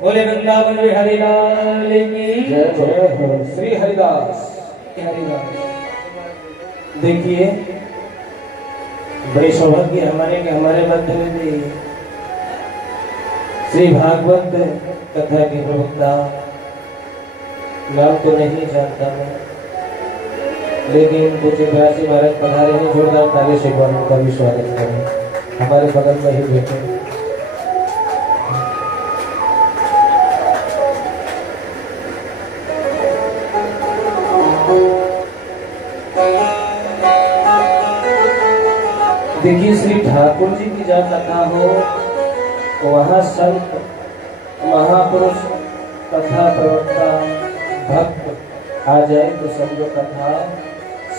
बोले वृंदावन बिहारी लाल की जय जय हो श्री हरिदास। देखिए बड़ी सौभाग्य हमारे के हमारे मध्य में भी श्री भागवत कथा के प्रवक्ता, नाम तो नहीं जानता मैं, लेकिन कुछ व्यासी महाराज पधारे हैं। जोरदार ताली से उनका भी स्वागत करें। हमारे बगल में ही बैठे। देखिए श्री ठाकुर जी की जब कथा हो वहाँ संत महापुरुष कथा प्रवक्ता भक्त आ जाए तो समझो कथा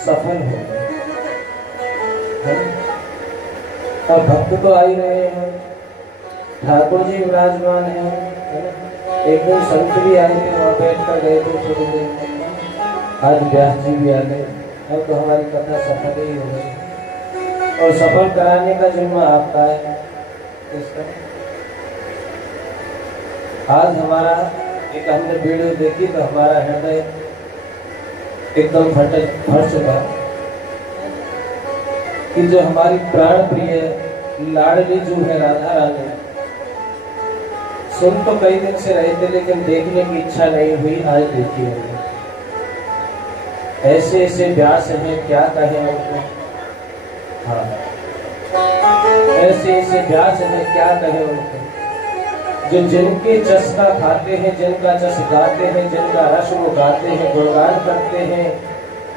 सफल हो। और भक्त तो आ ही रहे हैं, ठाकुर जी विराजमान हैं। एक दिन संत भी आए थे, वहाँ बैठ कर गए थे थोड़ी देर। आज व्यास जी भी आ गए। अब तो हमारी कथा सफल ही हो गई और सफल कराने का जिम्मा आपका है। इसका आज हमारा एक हमने वीडियो देखी तो हमारा हृदय एकदम फट चुका कि जो हमारी प्राण प्रिय लाडली जो है राधा रानी, सुन तो कई दिन से रहे थे लेकिन देखने की इच्छा नहीं हुई। आज देखी होगी। ऐसे ऐसे व्यास हैं, क्या कहें उनको। हाँ, ऐसे ऐसे व्यास हैं, क्या कहें उनको, जो जिनके जस का खाते हैं, जिनका जस गाते हैं, जिनका रस वो गाते हैं, गुणगान करते हैं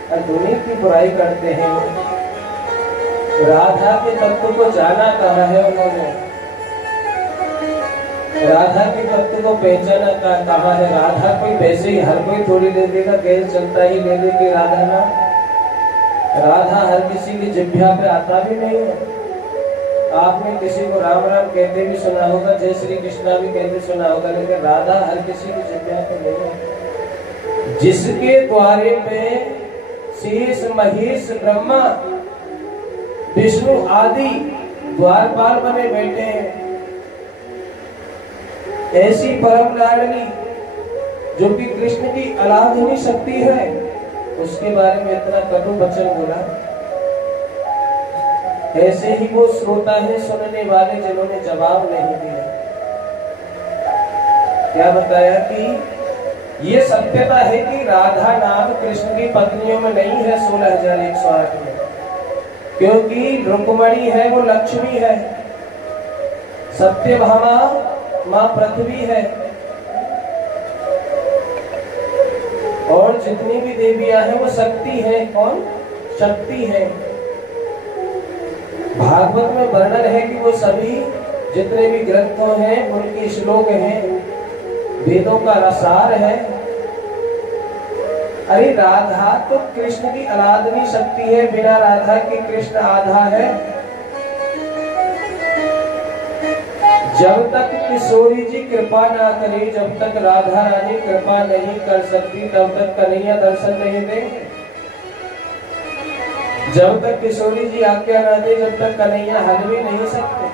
और दुनिया की बुराई करते हैं। राधा के तत्व को जाना कहाँ है उन्होंने, राधा के तत्व को पहचाना कहाँ है। राधा कोई वैसे ही हर कोई थोड़ी ले लेगा, गैर चलता ही ले लेके राधा ना। राधा हर किसी की जिभ्या पे आता भी नहीं है। आपने किसी को राम राम कहते भी सुना होगा, जय श्री कृष्णा भी कहते सुना होगा, लेकिन राधा हर किसी की जिभ्या पे नहीं है। जिसके द्वारे में शेष महेश ब्रह्मा विष्णु आदि द्वारपाल बने बैठे हैं, ऐसी परम लाडली जो कि कृष्ण की अलाधनी शक्ति है, उसके बारे में इतना कटु वचन बोला। ऐसे ही वो श्रोता है, सुनने वाले, जिन्होंने जवाब नहीं दिया। क्या बताया कि ये सत्यता है कि राधा नाम कृष्ण की पत्नियों में नहीं है 16,108 में, क्योंकि रुक्मणी है वो लक्ष्मी है, सत्यभामा माँ पृथ्वी है, और जितनी भी देवियां हैं वो शक्ति है। कौन? शक्ति है। भागवत में वर्णन है कि वो सभी जितने भी ग्रंथों हैं उनके श्लोक हैं, वेदों का रसार है। अरे राधा तो कृष्ण की आराधनी शक्ति है, बिना राधा के कृष्ण आधा है। जब तक किशोरी जी कृपा ना करे, जब तक राधा रानी कृपा नहीं कर सकती, तब तक कन्हैया दर्शन नहीं देंगे। जब तक किशोरी जी आज्ञा ना दे, जब तक कन्हैया हल भी नहीं सकते।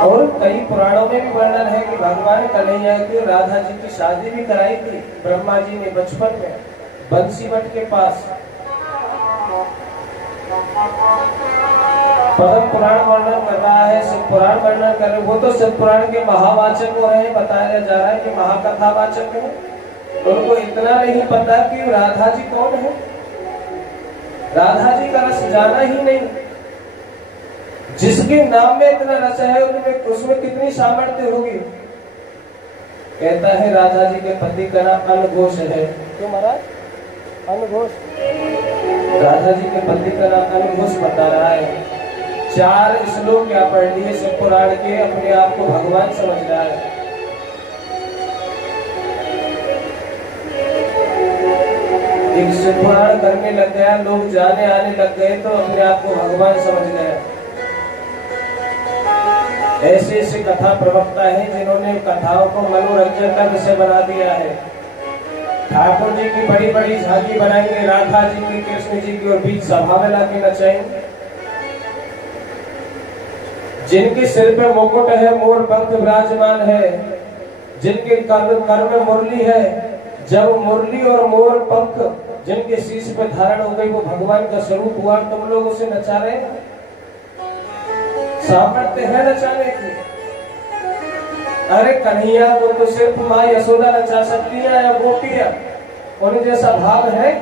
और कई पुराणों में भी वर्णन है कि भगवान कन्हैया की राधा जी की शादी भी कराई थी ब्रह्मा जी ने बचपन में बंसीवट के पास। पद्म पुराण वर्णन कर रहा है, शिव पुराण वर्णन कर रहे, वो तो शिव पुराण के महावाचक हो रहे हैं, बताया जा रहा है कि महाकथावाचक है। उनको इतना नहीं पता कि राधा जी कौन है, राधा जी का रस जाना ही नहीं। जिसके नाम में इतना रस है उनमें उसमें कितनी सामर्थ्य होगी। कहता है राधा जी के पति का नाम अनघोष है। क्यों महाराज? अनघोष। राधा जी के पति का नाम अनघोष बता रहा है। 4 श्लोक क्या पढ़ लिए शिव पुराण के, अपने आप को भगवान समझ रहा है। एक शिव पुराण करने लग गया, लोग जाने आने लग गए तो अपने आप को भगवान समझ गया। ऐसे ऐसे कथा प्रवक्ता हैं जिन्होंने कथाओं को मनोरंजन का विषय बना दिया है। ठाकुर जी की बड़ी बड़ी झांकी बनाएंगे, राधा जी की, कृष्ण जी की, और बीच सभा में लाके नचाएंगे। जिनके सिर पे मुकुट है, मोर पंख विराजमान है, जिनके कर में मुरली है, जब मुरली और मोर पंख जिनके शीश पे धारण हो गई वो भगवान का स्वरूप हुआ, तुम लोग उसे नचा रहे हैं, सामर्थ्य है नचाने की। अरे कन्हैया को तो सिर्फ माँ यशोदा नचा सकती है या गोपियां, उन्हें जैसा भाव है।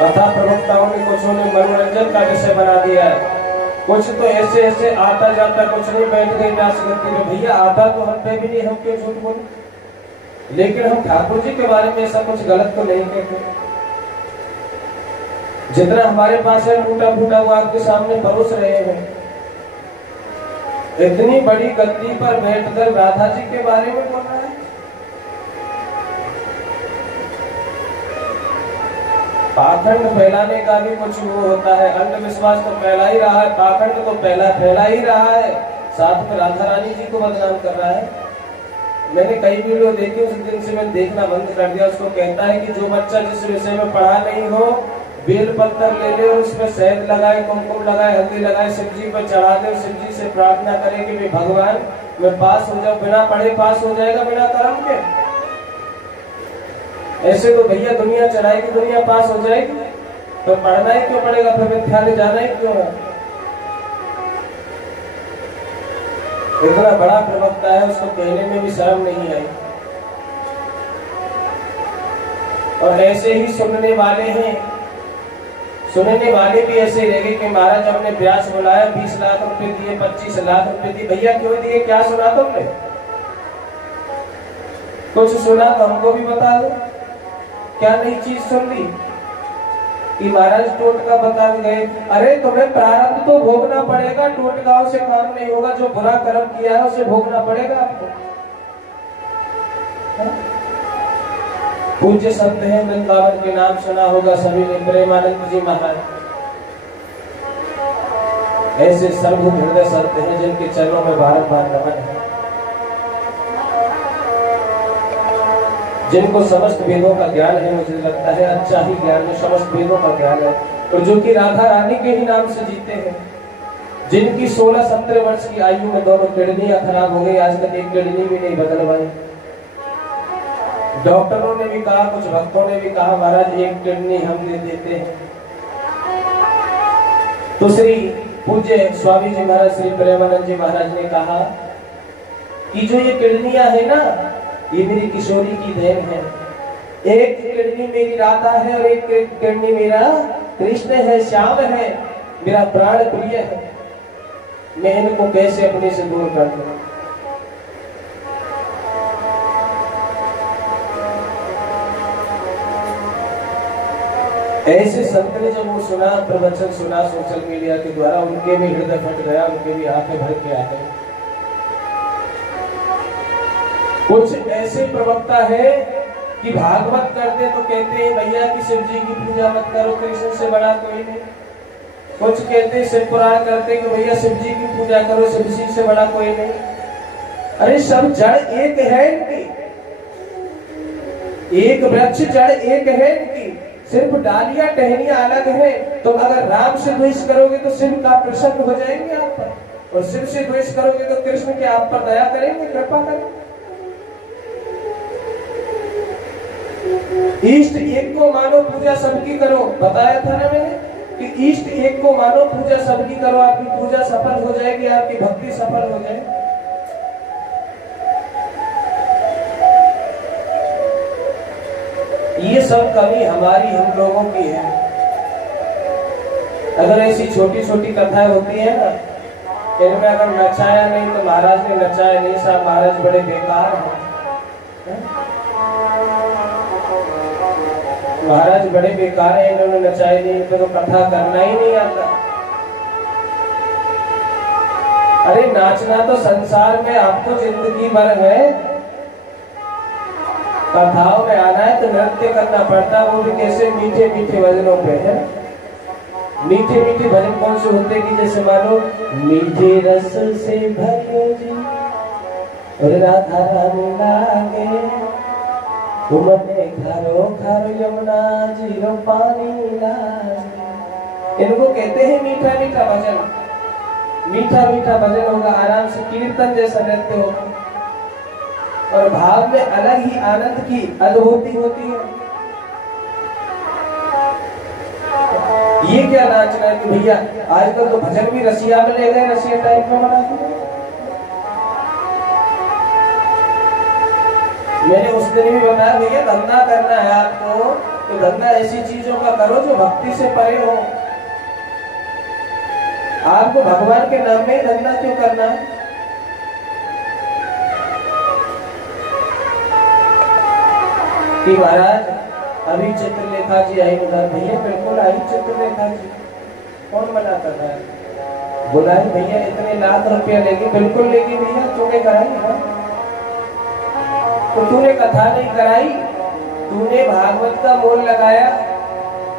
कथा प्रवक्ताओं ने कुछ मनोरंजन का विषय बना दिया है, कुछ तो ऐसे ऐसे आता जाता, कुछ नहीं बैठ गई व्यास गति में, भैया आता तो हम पे भी नहीं, हम क्यों झूठ बोले। लेकिन हम ठाकुर जी के बारे में ऐसा कुछ गलत तो नहीं कहते। जितना हमारे पास है टूटा फूटा वो आपके सामने परोस रहे हैं। इतनी बड़ी गद्दी पर बैठकर राधा जी के बारे में बोल रहा है। पाखंड फैलाने का भी कुछ वो होता है, अंधविश्वास तो फैला ही रहा है, पाखंड तो फैला ही रहा है, साथ में राधा रानी जी को बदनाम कर रहा है। मैंने कई वीडियो देखी, उस दिन से मैं देखना बंद कर दिया। उसको कहता है कि जो बच्चा जिस विषय में पढ़ा नहीं हो, बेल पत्थर ले ले और उसमें शहद लगाए, कुमकुम लगाए, हल्दी लगाए, शिव जी पर चढ़ा दे, शिव जी से प्रार्थना करे कि मैं भगवान मैं पास हो जाऊं। बिना पढ़े पास हो जाएगा, बिना कर्म के। ऐसे तो भैया दुनिया चढ़ाएगी, दुनिया पास हो जाएगी, तो पढ़ना ही क्यों पड़ेगा, फिर विद्यालय जाना ही क्यों है। इतना बड़ा प्रवक्ता है, उसको कहने में भी शर्म नहीं आई। और ऐसे ही सुनने वाले हैं, सुनने वाले भी ऐसे रह गए कि महाराज हमने व्यास बुलाया, 20 लाख रुपए दिए, 25 लाख रुपए दिए। भैया क्यों दिए, क्या सुना तुमने? कुछ सुना तो हमको भी बता दो, क्या नई चीज सुन ली कि महाराज टोटका बता गए। अरे तुम्हें प्रारब्ध तो भोगना पड़ेगा, टोटकाओं से काम नहीं होगा। जो बुरा कर्म किया है उसे भोगना पड़ेगा आपको। पूज्य संत हैं, वृंदावन के नाम सुना होगा सभी ने, प्रेमानंद जी महाराज। ऐसे सर्व हृदय संत हैं जिनके चरणों में बार-बार नमन है, जिनको समस्त वेदों का ज्ञान है। मुझे लगता है अच्छा ही ज्ञान है, समस्त वेदों का ज्ञान है, और जो कि राधा रानी के ही नाम से जीते हैं। जिनकी 16-17 वर्ष की आयु में दोनों किडनियां खराब हो गई, आज तक एक किडनी भी नहीं बदलवाई। डॉक्टरों ने भी कहा, कुछ भक्तों ने भी कहा, महाराज एक किडनी हम दे देते हैं। तो श्री पूज्य स्वामी जी महाराज, श्री प्रेमानंद जी महाराज ने कहा कि जो ये किडनियां है ना, ये मेरी किशोरी की देन है। एक किडनी मेरी राधा है और एक किडनी मेरा कृष्ण है, श्याम है, मेरा प्राण प्रिय है। मैं इनको कैसे अपने से दूर कर दूं? ऐसे संत ने जब वो सुना, प्रवचन सुना सोशल मीडिया के द्वारा, उनके भी हृदय फट गया, उनके भी आंखें भर के आ गए। कुछ ऐसे प्रवक्ता है कि भागवत करते तो कहते हैं भैया कि शिव जी की पूजा मत करो, कृष्ण से बड़ा कोई नहीं। कुछ कहते शिव पुराण करते कि भैया शिव जी की पूजा करो, शिव जी से बड़ा कोई नहीं। अरे सब जड़ एक है इनकी, एक वृक्ष जड़ एक है इनकी, सिर्फ डालियां टहनियां अलग है। तो अगर राम से द्वेष करोगे तो शिव का प्रसन्न हो जाएंगे आप पर, और शिव से द्वेष करोगे तो कृष्ण के आप पर दया करेंगे, कृपा करेंगे। इष्ट एक को मानो, पूजा सबकी करो। बताया था ना मैंने कि इष्ट एक को मानो, पूजा सबकी करो, आपकी पूजा सफल हो जाएगी, आपकी भक्ति सफल हो जाएगी। ये सब कमी हमारी, हम लोगों की है। अगर ऐसी छोटी छोटी कथाएं होती है ना, इनमें अगर नचाया नहीं तो महाराज ने नचाया नहीं, साहब महाराज बड़े बेकार हैं, महाराज बड़े बेकार है, इन्होंने नचाया नहीं, तो कथा करना ही नहीं आता। अरे नाचना तो संसार में आपको जिंदगी भर है, कथाओं में आना है तो नृत्य करना पड़ता, वो भी कैसे, मीठे मीठे भजनों पे है। मीठे मीठे भजन कौन से होते कि जैसे मानो मीठे रस से भरियो जी और राधा रानी लागे घूमने खारो खारो यमुना जीरो पानी लागे। इनको कहते हैं मीठा मीठा भजन। मीठा मीठा भजन होगा, आराम से कीर्तन जैसा नृत्य होगा और भाव में अलग ही आनंद की अनुभूति होती है। ये क्या नाचना है कि भैया आजकल तो भजन भी रसिया में ले गए, रसिया टाइप में बना दिया। मैंने उस दिन भी बताया भैया धंधा करना है आपको तो धंधा ऐसी चीजों का करो जो भक्ति से परे हो। आपको भगवान के नाम में धंधा क्यों करना है? कि महाराज अभी चित्रलेखा जी आई उधर। भैया बिल्कुल आई चित्रलेखा जी, कौन मना कर रहा है? बुलाई भैया इतने लाख रुपया लेगी। बिल्कुल लेगी भैया, तूने कराई है तो तूने कथा नहीं कराई, तूने भागवत का मोल लगाया।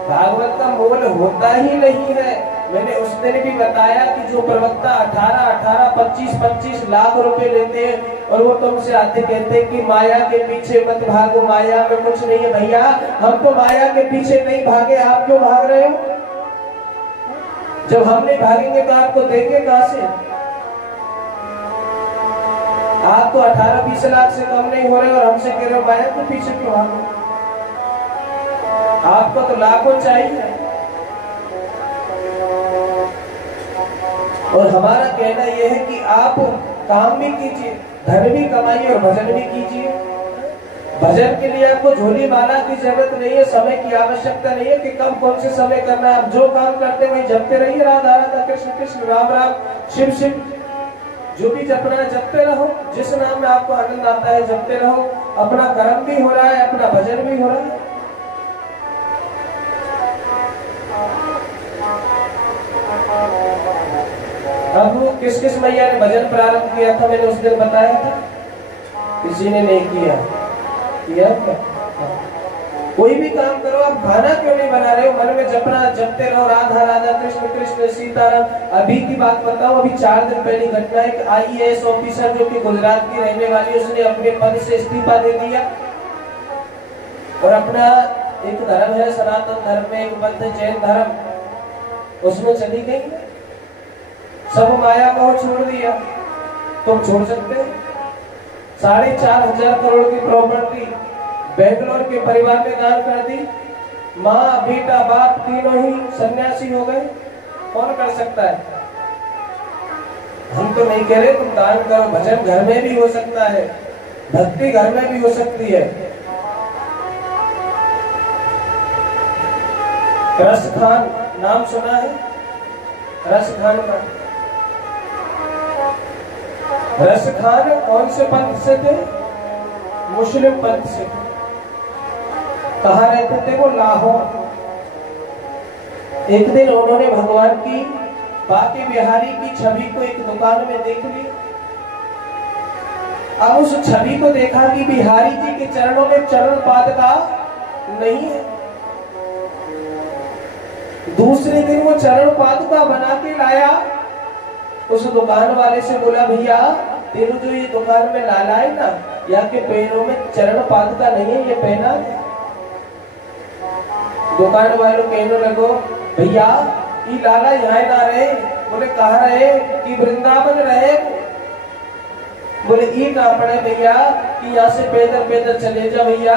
भागवत का मोल होता ही नहीं है। मैंने उस दिन भी बताया कि जो प्रवक्ता 18, 25 लाख रुपए लेते हैं और वो तुमसे आते कहते हैं कि माया के पीछे मत भागो, माया में कुछ नहीं है। भैया हम तो माया के पीछे नहीं भागे, आप क्यों भाग रहे हो? जब हम नहीं भागेंगे तो आपको देंगे कहां से? आप तो 18-20 लाख से कम नहीं हो रहे और हमसे कह रहे हो माया के पीछे क्यों भागो? आपको तो लाखों चाहिए। और हमारा कहना यह है कि आप काम भी कीजिए, धन भी कमाइए और भजन भी कीजिए। भजन के लिए आपको झोली माला की जरूरत नहीं है, समय की आवश्यकता नहीं है कि कब कौन से समय करना है। आप जो काम करते हैं वही जपते रहिए, राधा राधा कृष्ण कृष्ण राम राम शिव शिव। जो भी जपना है जपते रहो, जिस नाम में आपको आनंद आता है जपते रहो। अपना कर्म भी हो रहा है, अपना भजन भी हो रहा है। अब किस किस मैया ने भजन प्रारंभ किया था मैंने उस दिन बताया था? किसी ने नहीं किया क्या? कोई भी काम करो, आप खाना क्यों नहीं बना रहे हो? मन में जपना, जपते रहो राधा राधा कृष्ण कृष्ण सीताराम। अभी की बात बताओ, अभी 4 दिन पहले घटना है कि IAS ऑफिसर जो कि गुजरात की रहने वाली, उसने अपने पद से इस्तीफा दे दिया और अपना एक धर्म है सनातन धर्म में, एक पंथ जैन धर्म, उसमें चली गई। सब माया को छोड़ दिया। तुम छोड़ सकते हो? 4,500 करोड़ की प्रॉपर्टी बेंगलोर के परिवार ने दान कर दी। माँ बेटा बाप तीनों ही सन्यासी हो गए। कौन कर सकता है? हम तो नहीं कह रहे तुम दान करो। भजन घर में भी हो सकता है, भक्ति घर में भी हो सकती है। रस खान नाम सुना है? रस खान का रस खान कौन से पंथ से थे? मुस्लिम पंथ से। कहाँ रहते थे वो? लाहौर। एक दिन उन्होंने भगवान की बाकी बिहारी की छवि को एक दुकान में देख ली। अब उस छवि को देखा कि बिहारी जी के चरणों में चरण पादुका नहीं है। दूसरे दिन वो चरण पादुका बना के लाया। उस दुकान वाले से बोला भैया तेरे जो ये दुकान में लाला है ना, या के पैरों में चरण पादुका नहीं है, ये पहना है। दुकान वालों कहने लगो भैया ये लाला यहाँ ना रहे। बोले कहाँ रहे? कि वृंदावन रहे। बोले ये कहाँ पड़े भैया? कि यहाँ से पैदल पैदल चले जाओ भैया,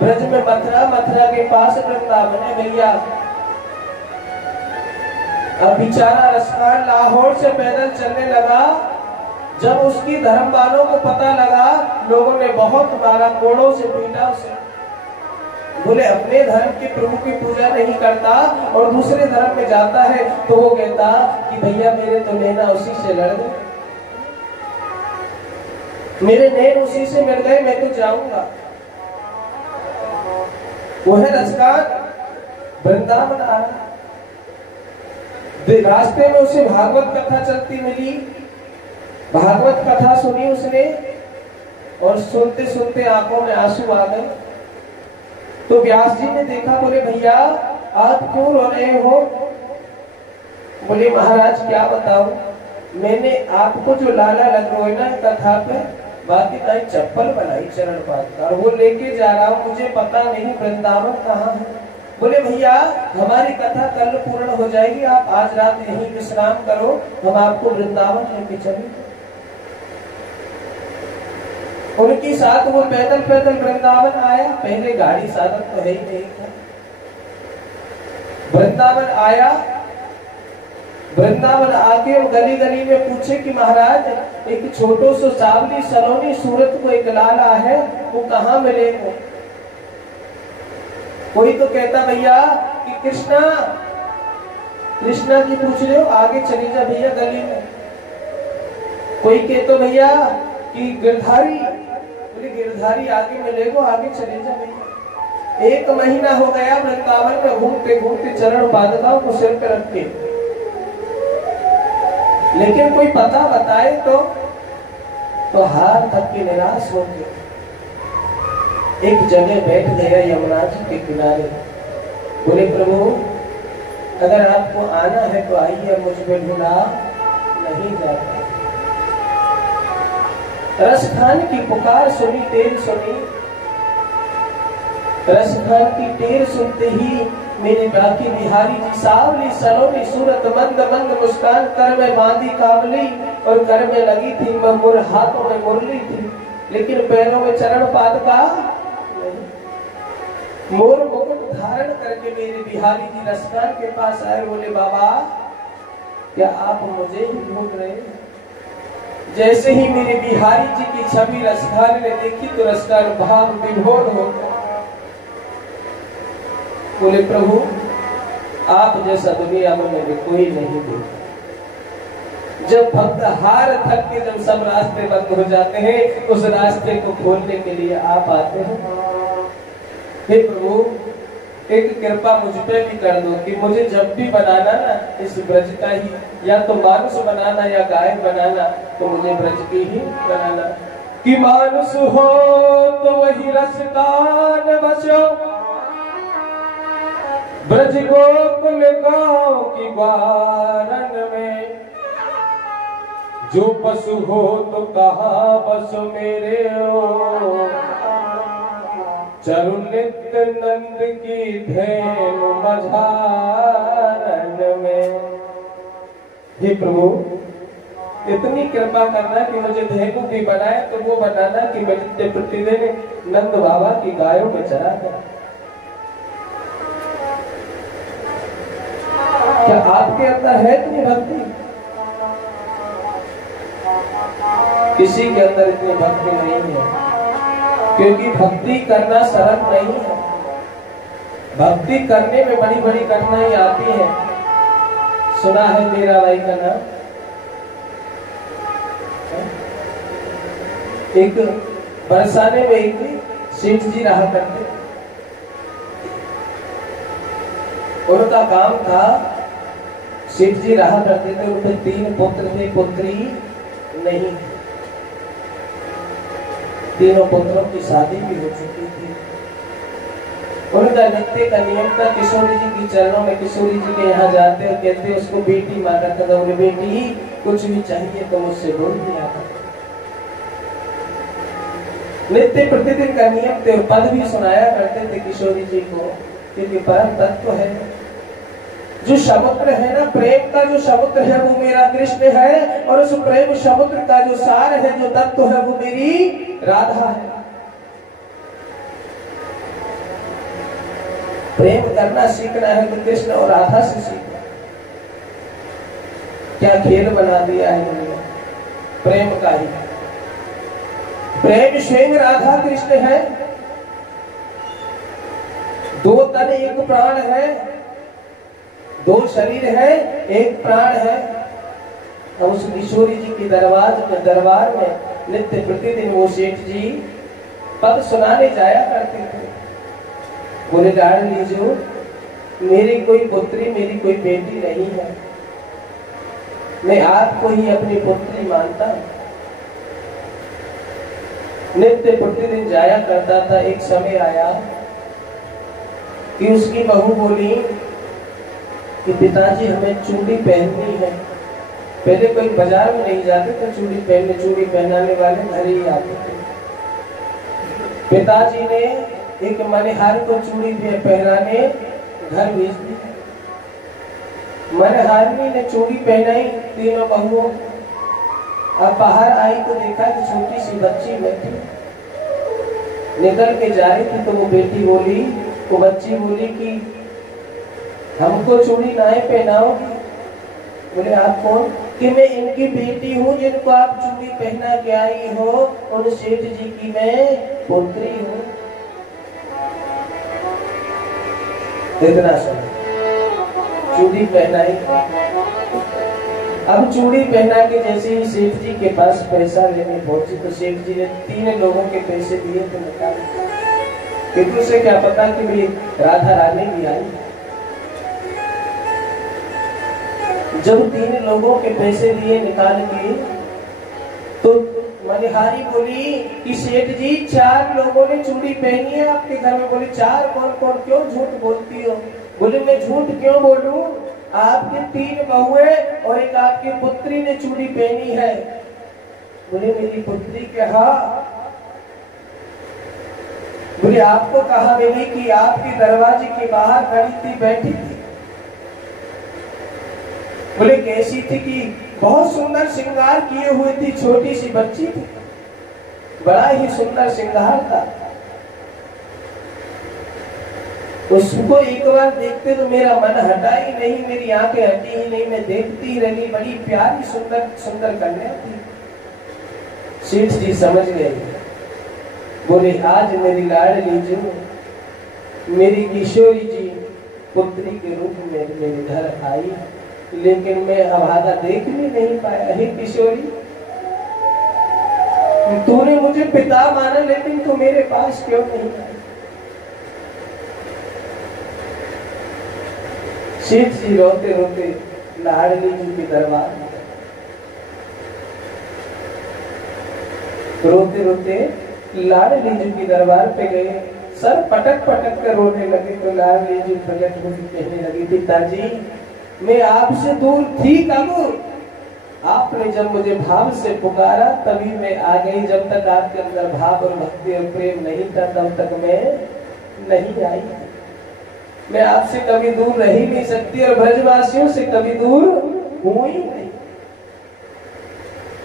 ब्रज में मथुरा, मथुरा के पास वृंदावन है भैया। अब बेचारा रसखान लाहौर से पैदल चलने लगा। जब उसकी धर्म वालों को पता लगा, लोगों ने बहुत मारा, कोड़ों से पीटा उसे। बोले अपने धर्म के प्रभु की पूजा नहीं करता और दूसरे धर्म में जाता है तो वो कहता कि भैया मेरे तो नैना उसी से लड़ गए, मेरे नैन उसी से मिल गए, मैं तो जाऊंगा। वो है रसखान, वृंदावन आ रहा। रास्ते में उसे भागवत कथा चलती मिली। भागवत कथा सुनी उसने और सुनते सुनते आंखों में आंसू आ गए। तो व्यास जी ने देखा, बोले भैया आप क्यों रो रहे हो? बोले महाराज क्या बताऊं, मैंने आपको जो लाला लग रहे हो ना कथा पे, बाकी कहीं चप्पल बनाई चरण पाद का, और वो लेके जा रहा हूँ, मुझे पता नहीं वृंदावन कहाँ है। बोले भैया हमारी कथा कल पूर्ण हो जाएगी, आप आज रात यहीं विश्राम करो, हम आपको वृंदावन लेके चलेंगे। उनके साथ वो पैदल पैदल वृंदावन आया। पहले गाड़ी साधन तो है ही नहीं था। वृंदावन आया, वृंदावन आके गली गली में पूछे कि महाराज एक छोटो सो सावली सलोनी सूरत को एक लाला है, वो कहाँ मिलेगा? कोई तो कहता भैया कि कृष्णा कृष्णा की पूछ रहे हो, आगे चली जा भैया गली में। कोई कहते भैया कि गिरधारी, बोले गिरधारी आगे मिलेगा, आगे चले जा भैया। 1 महीना हो गया वृंदावन में घूमते घूमते चरण पादुकाओं को सिर पे रख के, लेकिन कोई पता बताए तो हार थक के निराश हो गए। एक जगह बैठ गया यमुना जी के किनारे। बोले प्रभु अगर आपको आना है तो आइए, मुझ में ढूंढा नहीं जाता। रस खान की पुकार सुनी, टेर सुनी। रस खान की टेर सुनते ही मेरे बाकी बिहारी जी सावली सलोनी सूरत मंद मंद मुस्कान, कर में बांधी काबली और कर में लगी थी मुर, हाथों में मुरली थी, लेकिन पैरों में चरण पादुका नहीं। मोर मुकुट धारण करके मेरे बिहारी जी रसखान के पास आए। बोले बाबा क्या आप मुझे ही ढूंढ रहे हैं? जैसे ही मेरे बिहारी जी की छवि रसखान ने देखी तो रसखान भाव विभोर हो गया। बोले प्रभु आप जैसा दुनिया में मैंने कोई नहीं देखा। जब भक्त हार थक के जब सब रास्ते बंद हो जाते हैं, उस रास्ते को खोलने के लिए आप आते हैं। हे प्रभु एक कृपा मुझ पे भी कर दो कि मुझे जब भी बनाना ना इस ब्रज का ही, या तो मानुष बनाना या गाय बनाना, तो मुझे ब्रज की ही बनाना। कि मानुष हो तो वही रसदान बचो, ब्रज गोकुल गांव की ग्वारन में। जो पशु हो तो कहा बसो मेरे ओ, चरु नित्य नंद की धेनु मझारन में। हे प्रभु इतनी कृपा करना कि मुझे धेनु भी बनाए, तो वो बनाना कि मैं नित्य प्रतिदिन नंद बाबा की गायों में चरा कर। क्या आपके अंदर है इतनी भक्ति? किसी के अंदर इतनी भक्ति नहीं है, क्योंकि भक्ति करना सरल नहीं है। भक्ति करने में बड़ी बड़ी कठिनाई आती है। सुना है मेरा भाई का नाम? एक बरसाने में एक सेठ जी रहा करते, उनका काम था, सेठ जी रहा करते थे, उनके 3 पुत्र थे, पुत्री नहीं। तीनों पुत्रों की शादी भी हो चुकी थी। उनका नित्य का नियम था, किशोरी जी की चरणों में, किशोरी जी के यहाँ जाते और कहते उसको बेटी माता था, बोले बेटी कुछ भी चाहिए तो मुझसे बोल दिया था। नित्य प्रतिदिन का नियम थे। पद भी सुनाया करते थे किशोरी जी को, क्योंकि परम तत्व है। जो समुद्र है ना, प्रेम का जो समुद्र है वो मेरा कृष्ण है, और उस प्रेम समुद्र का जो सार है, जो तत्व है वो मेरी राधा है। प्रेम करना सीखना है तो कृष्ण और राधा से सीखना। क्या खेल बना दिया है दुनिया प्रेम का ही। प्रेम स्वयं राधा कृष्ण है। 2 तन 1 प्राण है, 2 शरीर है 1 प्राण है। अब उस किशोरी जी की दरबार में नित्य प्रतिदिन वो सेठ जी पद सुनाने जाया करते थे। बोले जान लीजिए मेरी कोई पुत्री, मेरी कोई बेटी नहीं है, मैं आपको ही अपनी पुत्री मानता हूं। नित्य प्रतिदिन जाया करता था। एक समय आया कि उसकी बहू बोली कि पिताजी हमें चूड़ी पहननी है, पहले कोई बाजार में नहीं जाते थे चूड़ी पहनने, चूड़ी पहनाने वाले घर ही आते थे। पिताजी ने एक मनिहार को चूड़ी पहनाने घर भेज दिया। मनिहारिणी ने चूड़ी पहनाई तीनों बहुओं। अब बाहर आई तो देखा कि छोटी सी बच्ची बैठी, निकल के जा रही थी तो वो बेटी बोली, वो बच्ची बोली कि हमको चूड़ी नाए पहनाओगी। बोले आप कौन? कि मैं इनकी बेटी हूँ जिनको आप चूड़ी पहना के आई हो, उन सेठ जी की मैं पुत्री हूँ। इतना समय चूड़ी पहनाई। अब चूड़ी पहना के जैसे ही सेठ जी के पास पैसा लेने पहुंची तो सेठ जी ने 3 लोगों के पैसे दिए तो निकाल, क्योंकि उसे क्या पता कि मेरी राधा रानी भी आई। जब 3 लोगों के पैसे लिए निकाल के तो मनिहारी बोली कि सेठ जी 4 लोगों ने चूड़ी पहनी है आपके घर में। बोले 4 कौन कौन, क्यों झूठ बोलती हो? बोले मैं झूठ क्यों बोलूं, आपके 3 बहुएं और एक आपकी पुत्री ने चूड़ी पहनी है। बोले मेरी पुत्री कहा? बोले आपको कहा मिली कि आपके दरवाजे के बाहर खड़ी थी, बैठी थी। बोले कैसी थी? कि बहुत सुंदर श्रृंगार किए हुए थी, छोटी सी बच्ची थी, बड़ा ही सुंदर श्रृंगार था। उसको एक बार देखते तो मेरा मन हटा ही नहीं, मेरी आंखें हटी ही नहीं, मैं देखती ही रही। बड़ी प्यारी सुंदर सुंदर कन्या थी। सेठ जी समझ गए। बोले आज मेरी लाडली जो मेरी किशोरी जी पुत्री के रूप में मेरे घर आई, लेकिन मैं अभागा देख भी नहीं पाया। हे किशोरी, तूने मुझे पिता माना, लेकिन तू मेरे पास क्यों नहीं आई? सेठ जी रोते रोते लाडली जी के दरबार में, रोते रोते लाडली जी के दरबार पे गए। सर पटक पटक कर रोने लगे तो लाडली जी प्रकट होकर कहने लगी, पिताजी मैं आपसे दूर थी कब? आपने जब मुझे भाव से पुकारा तभी मैं आ गई। जब तक आपके अंदर भाव और भक्ति और प्रेम नहीं था तब तक मैं नहीं आई। मैं आपसे कभी दूर रह ही नहीं सकती और ब्रजवासियों से कभी दूर हूं ही नहीं,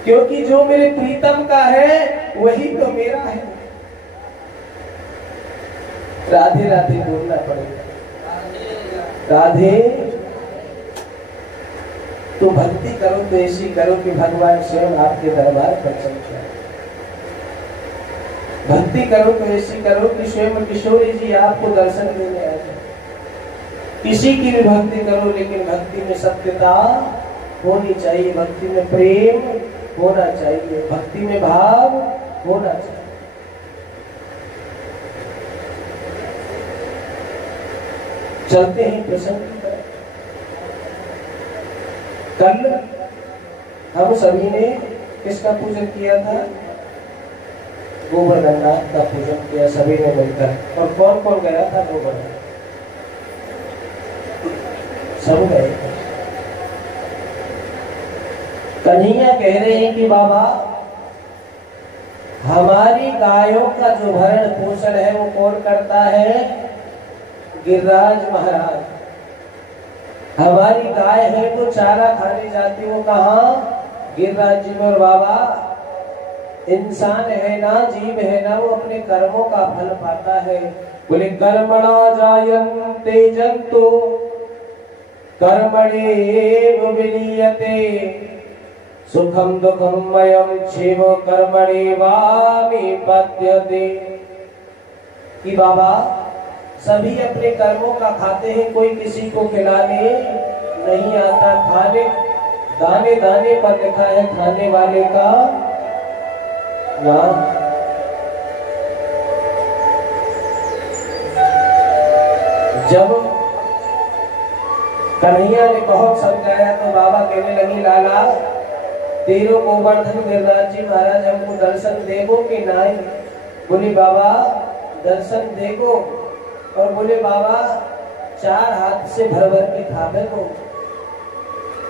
क्योंकि जो मेरे प्रीतम का है वही तो मेरा है। राधे राधे बोलना पड़ेगा। राधे तो भक्ति करो तो ऐसी करो कि भगवान स्वयं आपके दरबार पर चल जाए। भक्ति करो तो ऐसी करो कि स्वयं किशोरी जी आपको दर्शन देने आ जाए। किसी की भी भक्ति करो, लेकिन भक्ति में सत्यता होनी चाहिए, भक्ति में प्रेम होना चाहिए, भक्ति में भाव होना चाहिए। चलते हैं प्रसंग की तरफ। कल हम सभी ने किसका पूजन किया था? गोवर्धननाथ का पूजन किया सभी ने मिलकर। और कौन कौन गया था गोवर्धन? सब गए। कन्हैया कह रहे हैं कि बाबा हमारी गायों का जो भरण पोषण है वो कौन करता है? गिरिराज महाराज। हमारी गाय है तो चारा खाने जाती, वो कहाँ? गिरिराज जी में। और बाबा इंसान है ना, जीव है ना, वो अपने कर्मों का फल पाता है। बोले कर्मणा जायन्ते जन्तु कर्मणेव विलीयते सुखम दुखम मयम क्षेम कर्मणेवाभिपद्यते। कि बाबा सभी अपने कर्मों का खाते हैं, कोई किसी को खिलाने नहीं आता। खाने दाने दाने पर लिखा है खाने वाले का नाम। जब कन्हैया ने बहुत समझाया तो बाबा कहने लगी, लाला तेरो गोवर्धन गिरिराज जी महाराज हमको दर्शन देगो कि नहीं? बोले बाबा दर्शन देगो। और बोले बाबा 4 हाथ से भर भर के खावे को।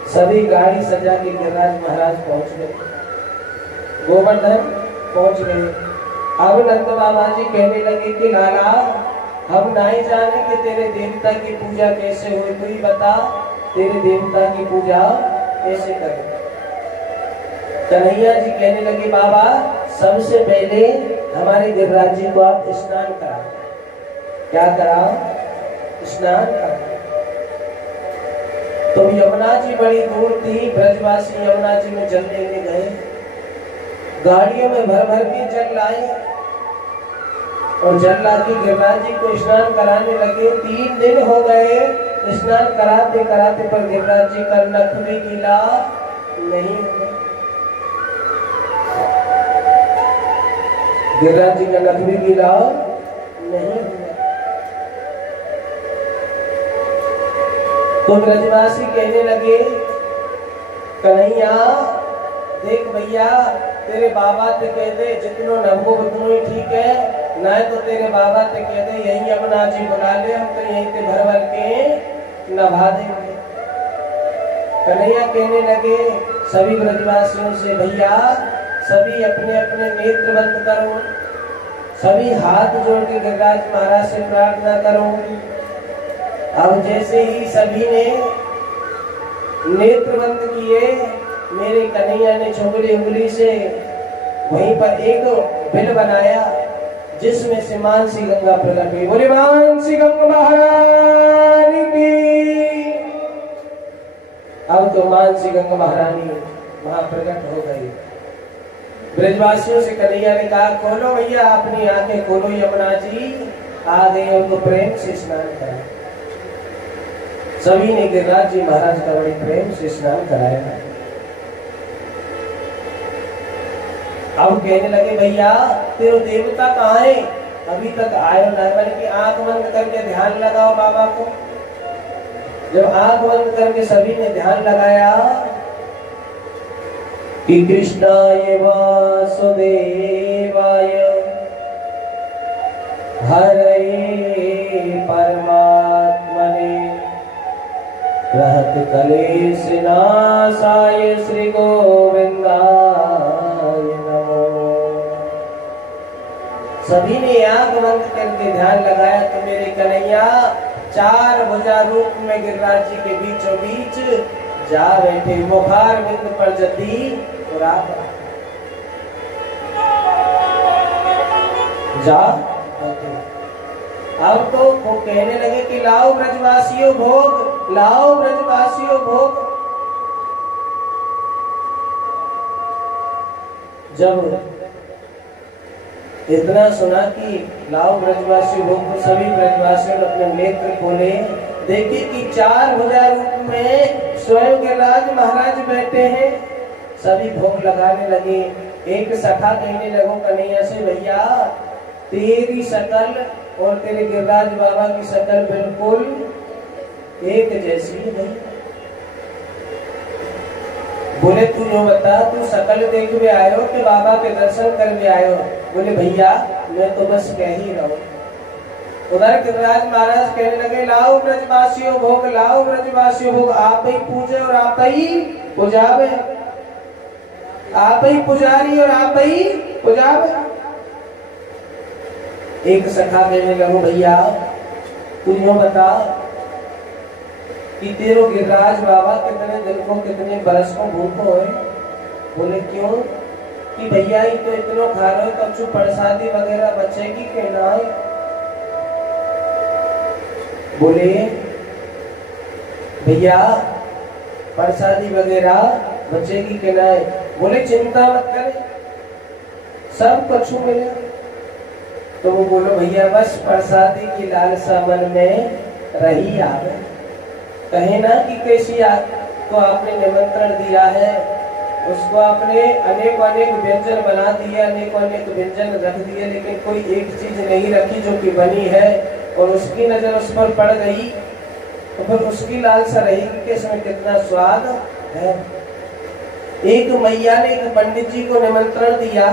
सभी गाड़ी सजा के गिरिराज महाराज पहुंच गए, गोवर्धन पहुंच गए। अब नंद बाबा जी कहने लगे कि लाला, हम नहीं जाने कि तेरे देवता की पूजा कैसे हुई, तू ही बता तेरे देवता की पूजा कैसे करें। कन्हैया जी कहने लगे बाबा, सबसे पहले हमारे गिरिराज जी को आप स्नान करा। क्या करा? स्नान करा। तो यमुना जी बड़ी दूर थी, ब्रजवासी यमुना जी में जल लेने गए, गाड़ियों में भर भर के जल लाए और जल ला के गिरिराज जी को स्नान कराने लगे। 3 दिन हो गए स्नान कराते कराते, पर गिरिराज जी का नख भी गीला नहीं हुआ। गिरिराज जी का नख भी गीला नहीं हुआ। तो ब्रजवासी कहने लगे कन्हैया देख भैया, तेरे बाबा ते कह दे जितनो नभो उतनो ही ठीक है, ना तो तेरे बाबा ते कह दे यही यमुना जी बुला ले, हम तो यहीं ते भर भर के नभा देंगे। कन्हैया कहने लगे सभी ब्रजवासियों से, भैया सभी अपने अपने नेत्र बंद करो, सभी हाथ जोड़ के गिरिराज महाराज से प्रार्थना करो। अब जैसे ही सभी ने नेत्र बंद किए, मेरे कन्हैया ने छोकरी उंगली से वहीं पर एक बिल बनाया जिसमें से मानसी गंगा प्रकट हुई। बोले मानसी गंगा महारानी की। अब तो मानसी गंगा महारानी वहां प्रकट हो गई। ब्रजवासियों से कन्हैया ने कहा खोलो भैया अपनी आंखें खोलो, यमुना जी आ गए, उनको प्रेम से स्नान करा। सभी ने गिरिराज जी महाराज का बड़ी प्रेम से स्नान कराया। अब कहने लगे भैया तेरे देवता कहाँ है, अभी तक आयो ना, बल्कि आंख बंद करके ध्यान लगाओ बाबा को। जब आंख बंद करके सभी ने ध्यान लगाया कि कृष्णाय वासुदेवाय हरये परमात्मने रहत कलेश नाशाय श्री गोविंदाय नमो। सभी ने आंख बंद करके ध्यान लगाया तो मेरे कन्हैया 4 भुजा रूप में गिरिराज जी के बीचों बीच जा बैठे, मुखार बिंद पर जति जा बैठे। अब तो वो कहने लगे कि लाओ ब्रजवासियों भोग, लाओ ब्रजवासियों भोग। जब इतना सुना कि लाओ ब्रजवासियों भोग, तो सभी ब्रजवासियों ने अपने नेत्र खोले, देखे कि 4 भुजा रूप में स्वयं गिरिराज महाराज बैठे हैं। सभी भोग लगाने लगे। एक सखा कहने लगो कन्हैया से भैया तेरी शकल और तेरे गिरिराज बाबा की शकल बिल्कुल एक जैसी है। बोले तू जो बता, तू शकल देख भी आयो कि बाबा के दर्शन कर भी आयो? बोले भैया मैं तो बस कह ही रहा हूँ। उधर गिरिराज महाराज कहने लगे लाओ ब्रजवासियों भोग, लाओ ब्रजवासियों भोग। आप ही पूजे और आप ही पुजावे, आप ही पुजारी और आप ही पुजावे। एक सखा कहने लगो भैया तू यूं बता कि तेरो गिरिराज बाबा कितने दिन को कितने बरस को भूखो है? बोले क्यों? कि भैया ही तो इतना खा रहे हो, तो कुछ प्रसादी वगैरह बचेगी कि ना? बोले भैया प्रसादी वगैरह बचेगी कि ना? बोले चिंता मत करे, सब कुछ मिले। तो वो बोलो भैया बस प्रसादी की लालसा मन में रही आवे। कहे ना कि कैसी को आपने निमंत्रण दिया है, उसको आपने अनेक अनेक व्यंजन बना दिए, अनेक अनेक व्यंजन रख दिए, लेकिन कोई एक चीज नहीं रखी जो कि बनी है, और उसकी नजर उस पर पड़ गई तो फिर उसकी लालसा रहेगी कि इसमें कितना स्वाद है। एक मैया ने एक पंडित जी को निमंत्रण दिया।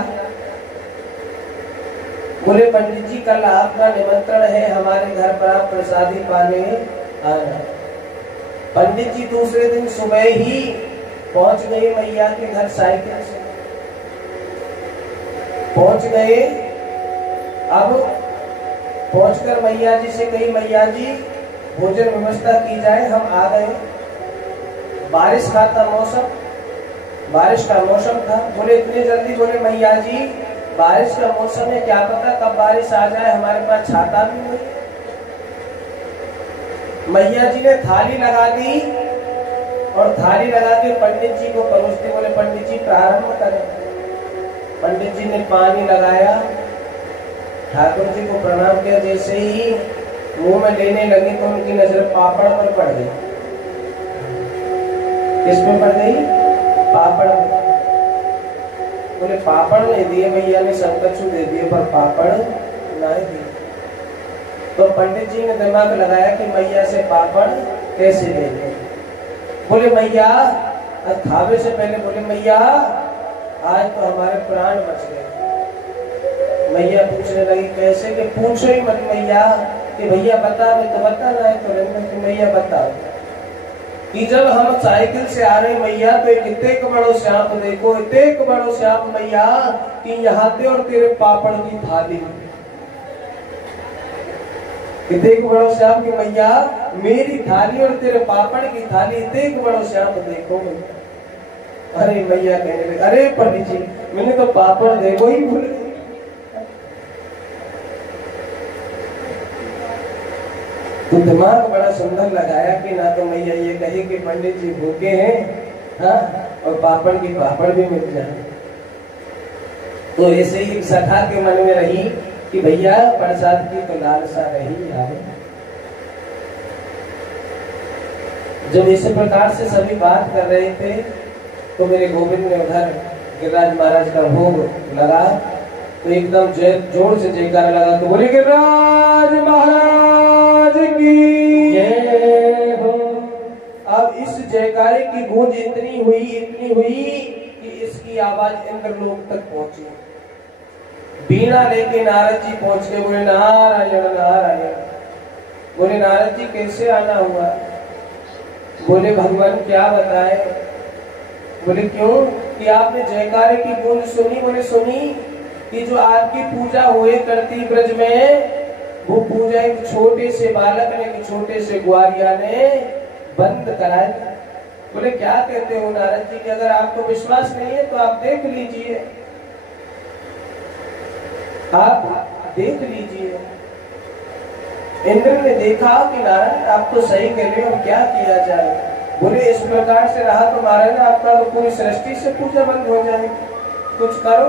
बोले पंडित जी कल आपका निमंत्रण है, हमारे घर पर आप प्रसादी पाने आना। पंडित जी दूसरे दिन सुबह ही पहुंच गए मैया के घर, साइकिल से पहुंच गए। अब पहुंचकर मैया जी से कही, मैया जी भोजन व्यवस्था की जाए, हम आ गए। बारिश का था मौसम, बारिश का मौसम था। बोले इतनी जल्दी? बोले मैया जी बारिश का मौसम है, क्या पता कब बारिश आ जाए, हमारे पास छाता भी नहीं। मैया जी ने थाली लगा दी और थाली लगा के पंडित जी को परोसते। बोले पंडित जी प्रारंभ करें। पंडित जी ने पानी लगाया, ठाकुर जी को प्रणाम किया। जैसे ही मुंह में लेने लगे तो उनकी नजर पापड़ पर पड़ गई। किस पे पड़ गई? पापड़ में। बोले पापड़ नहीं दिए भैया ने, शंकरचूर दे दिए पर पापड़ नहीं दिए। तो पंडित जी ने दिमाग लगाया कि मैया से पापड़ कैसे ले लें। बोले मैया, खावे से पहले बोले मैया आज तो हमारे प्राण बच गए। मैया पूछने लगी कैसे? कि पूछो ही मत मैया, कि भैया बता, मैं तो बता ना है तो कि मैया बताओ कि जब हम साइकिल से आ रहे मैया तो एक इतने बड़ो श्याप देखो, इतने बड़ो श्याप मैया कि यहाँ ते और तेरे पापड़ की थाली, इतने बड़ो श्याप की मैया मेरी थाली और तेरे पापड़ की थाली, इतने बड़ो श्याप देखो। अरे मैया कहने लगे, अरे पंडित जी मैंने तो पापड़ देखो ही भूल गई। तो दिमाग बड़ा सुंदर लगाया कि ना तो मैया ये कहे कि पंडित जी भूखे हैं, हाँ, और पापड़ की पापड़ भी मिल जाए। तो ऐसे ही सखा के मन में रही कि भैया प्रसाद की तो लालसा रही आए। जब इस प्रकार से सभी बात कर रहे थे तो मेरे गोविंद ने उधर गिरिराज महाराज का भोग लगा तो एकदम जोर से जयकारा लगा तो बोले गिरिराज महाराज की जय हो। अब इस जयकारे की गूंज इतनी हुई कि इसकी आवाज इंद्रलोक तक पहुंची। बीना लेके नारद जी पहुंच गए। बोले नारायण नारायण। बोले नारद जी कैसे आना हुआ? बोले भगवान क्या बताए? बोले क्यों? कि आपने जयकारे की गूंज सुनी? बोले सुनी कि जो आपकी पूजा हुए करती ब्रज में, वो पूजा एक छोटे से बालक ने, एक छोटे से ग्वारिया ने बंद कराई। बोले क्या कहते हो नारद जी? कि अगर आपको विश्वास नहीं है तो आप देख लीजिए, आप देख लीजिए। इंद्र ने देखा कि नारायण आप तो सही कह रहे हो, क्या किया जाए? बोले इस प्रकार से रहा तो नारायण आपका तो पूरी सृष्टि से पूजा बंद हो जाएगी, कुछ करो।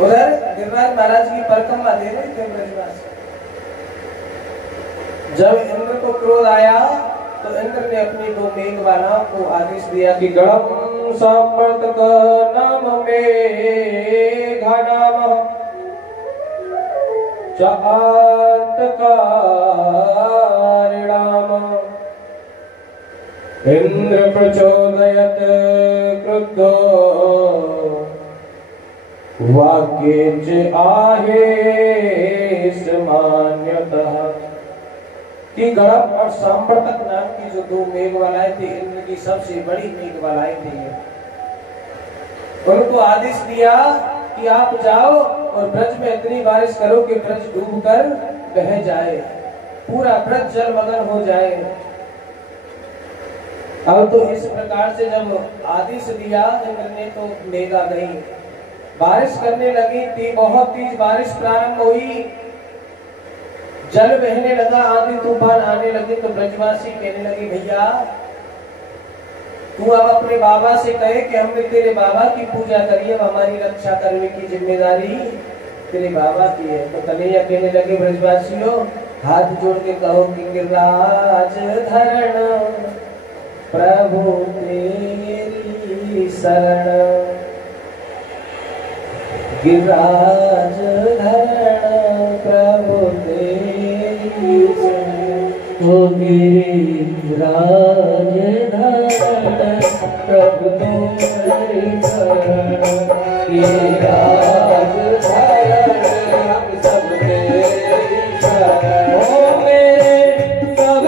उधर गिरिराज महाराज की परिक्रमा दे रहे थे ब्रजवासी। जब इंद्र को क्रोध आया तो इंद्र ने अपनी दो मेघमालाओं को आदेश दिया कि गणम संवर्तक नाम मेघनाम चान्तकारिणाम इंद्र प्रचोदयत क्रुद्धो वाक्येच आहे सामान्यतः। कि गणम और सांवर्तक नाम की जो दो मेघमालाएं थी, इंद्र की सबसे बड़ी मेघमालाएं थी, उनको आदेश दिया कि आप जाओ और ब्रज में इतनी बारिश करो कि ब्रज डूबकर बह जाए, पूरा ब्रज जलमग्न हो जाए। अब तो इस प्रकार से जब आदेश दिया इंद्र ने तो मेघ आ गई, बारिश करने लगी थी, बहुत तेज बारिश प्रारंभ हुई, जल बहने लगा, आंधी तूफान आने लगे। तो ब्रजवासी कहने लगे भैया तू अब अपने बाबा से कहे कि हमने तेरे बाबा की पूजा करी, अब हमारी रक्षा करने की जिम्मेदारी तेरे बाबा की है। तो कन्हैया कहने लगे ब्रजवासियों हाथ जोड़ के कहो कि गिरिराज धरण प्रभु तेरी शरण, गिरिराज धरण प्रभु तेरी शरण, ओ गिरिराज धरण प्रभु तेरी शरण, गिरिराज धरण हम सब तेरी शरण। ओ मेरे सब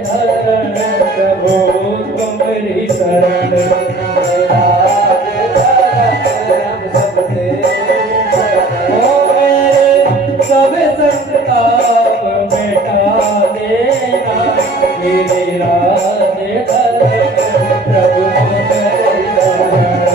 धरण प्रभु तुम्हारी शरण सब संताप मिटा देना मेरी राधे धरण प्रभु तुम्हारी शरण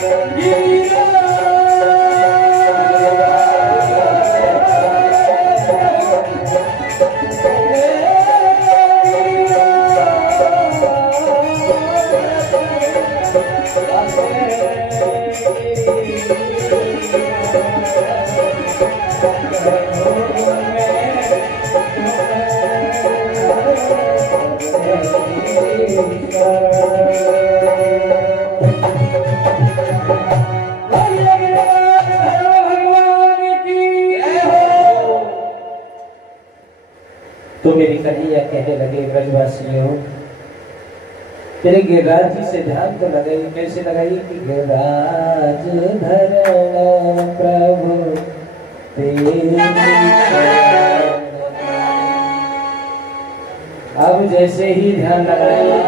तो मेरी कन्हैया कहने लगे ब्रजवासियों, तेरे गिरिराज जी से ध्यान तो लगाई। कैसे लगाई कि गिरिराज धरण प्रभु तेरी। अब जैसे ही ध्यान लगाया,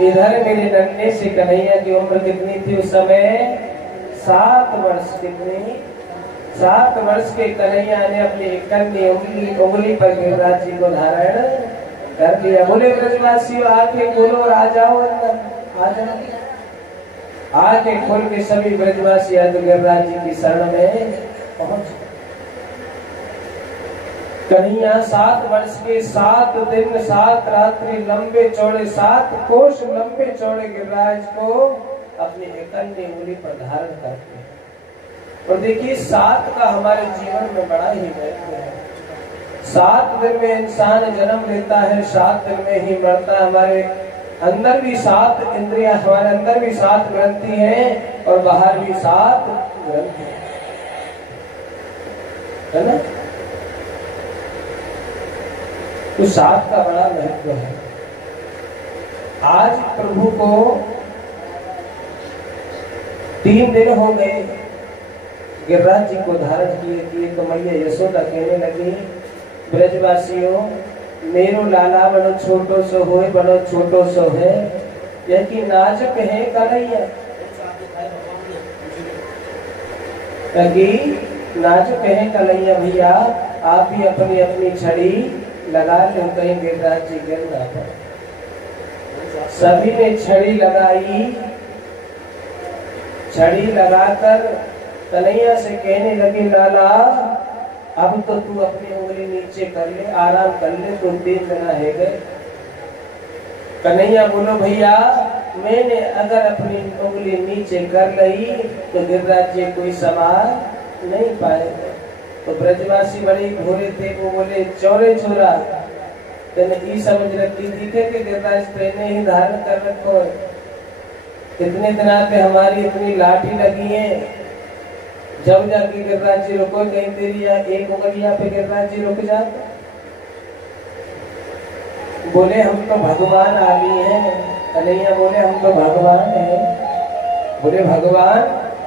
इधर मेरे नन्हे से कन्हैया की उम्र कितनी थी उस समय? 7 वर्ष। कितनी? 7 वर्ष के कन्हैया ने अपनी कन्नी उंगली पर गिरिराज जी को धारण कर लिया। बोले ब्रजवासी आंखें खोलो और आ जाओ अंदर, आ जाओ। आंखें खोल के सभी ब्रजवासी गिरिराज जी की शरण में पहुंच। कन्हैया 7 वर्ष के 7 दिन 7 रात्रि लंबे चौड़े 7 कोस लंबे चौड़े गिरिराज को अपनी कन्नी उंगली पर धारण करते। और देखिए 7 का हमारे जीवन में बड़ा ही महत्व है। 7 दिन में इंसान जन्म लेता है, 7 दिन में ही मरता है। हमारे अंदर भी 7 इंद्रियां, हमारे अंदर भी 7 ग्रंथि हैं और बाहर भी 7 ग्रंथि है ना। तो 7 का बड़ा महत्व है। आज प्रभु को 3 दिन हो गए गिरिराज जी को धारण किए। तो मैया यशोदा कहने लगी, ब्रजवासियों मेरो लाला बड़ो छोटो सो होए, बड़ो छोटो सो है, यह कि नाजुक है कन्हैया। नाजुक है कन्हैया भैया, आप ही अपनी अपनी छड़ी लगा लो, कहीं गिरिराज जी गिर ना पाए। सभी ने छड़ी लगाई। छड़ी लगाकर कन्हैया से कहने लगे, लाला अब तो तू अपनी उंगली नीचे कर ले, आराम कर ले, तो 3 दिन है गए। कन्हैया बोलो भैया, मैंने अगर अपनी उंगली नीचे कर ली तो गिरिराज जी कोई संभाल नहीं पाएगा। तो ब्रजवासी बड़े घोरे थे, वो बोले चौरे छोरा तेने ई समझ रखी दिखे कि गिरिराज तेने ही धारण कर रखो। इतने दिन पे हमारी इतनी लाठी लगी है, जब जाके गिरिराज जी रुको, कहीं तेरी एक उंगलियां पे गिरिराज जी रुक जाते। बोले हम तो भगवान आदमी हैं। कन्हैया बोले हम तो भगवान हैं। बोले भगवान?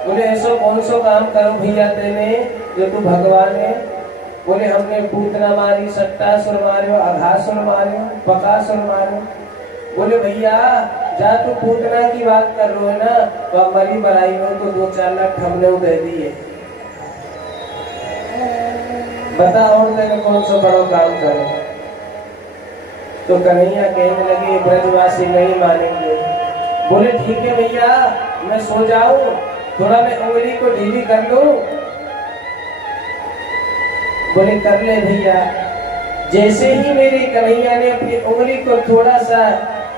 बोले ऐसा कौन सा काम करो भैया तेने जो तू भगवान है? बोले हमने पूतना मारी, सट्टासुर मारो, अघासुर मारो, बकासुर मारो। बोले भैया जा तू पूतना की बात कर रहे हो ना, तो मरी मराई में तो 2-4 लाख हमने दे दिए। बता और तेरे कौन सा बड़ा काम करो। तो कन्हैया कहने लगे ब्रजवासी नहीं मानेंगे। बोले ठीक है भैया, मैं सो जाऊं, थोड़ा मैं उंगली को ढीली कर लूं। बोले कर ले भैया। जैसे ही मेरी कन्हैया ने अपनी उंगली को थोड़ा सा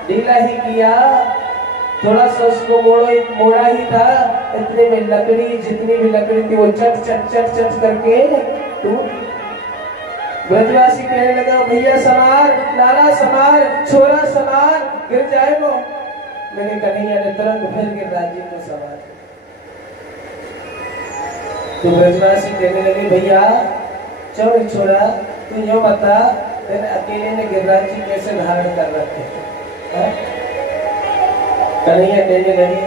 ढीला ही किया, थोड़ा सा उसको मोड़ा ही था, इतने में लकड़ी, जितनी भी लकड़ी थी वो चट चट चट चट करके टूट। ब्रजवासी कहने लगा भैया समार, लाला समार, छोरा समार, गिर जाए वो। मेरे कन्हैया ने तुरंत फिर गिरिराज जी को समार। तो ब्रजवासी कहने लगे भैया चलो छोरा, तू यो बता तेरे अकेले ने गिरिराज जी कैसे धारण कर रखे? कन्हैया कहने लगे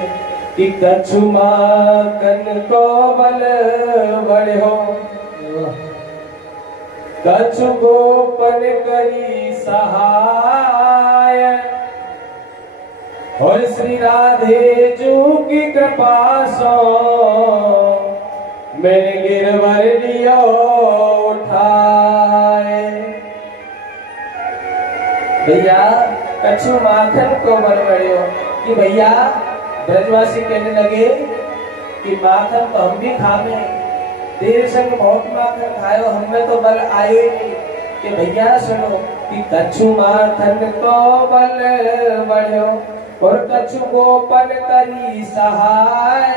कि कछु माखन को बल बड़े हो, कछु गोपन करी सहाय, और श्री राधे जू की कृपा सो मैंने गिरवर लियो उठाए। भैया कछु माखन को बल बड़े हो कि भैया, ब्रजवासी कहने लगे कि माखन तो हम भी खावे, तेरे संग बहुत माखन खायो, हमें तो बल आयो ही नहीं। कि भैया सुनो कि कछु माखन तो बल बढ़ो और कछु गोपन करी सहाय।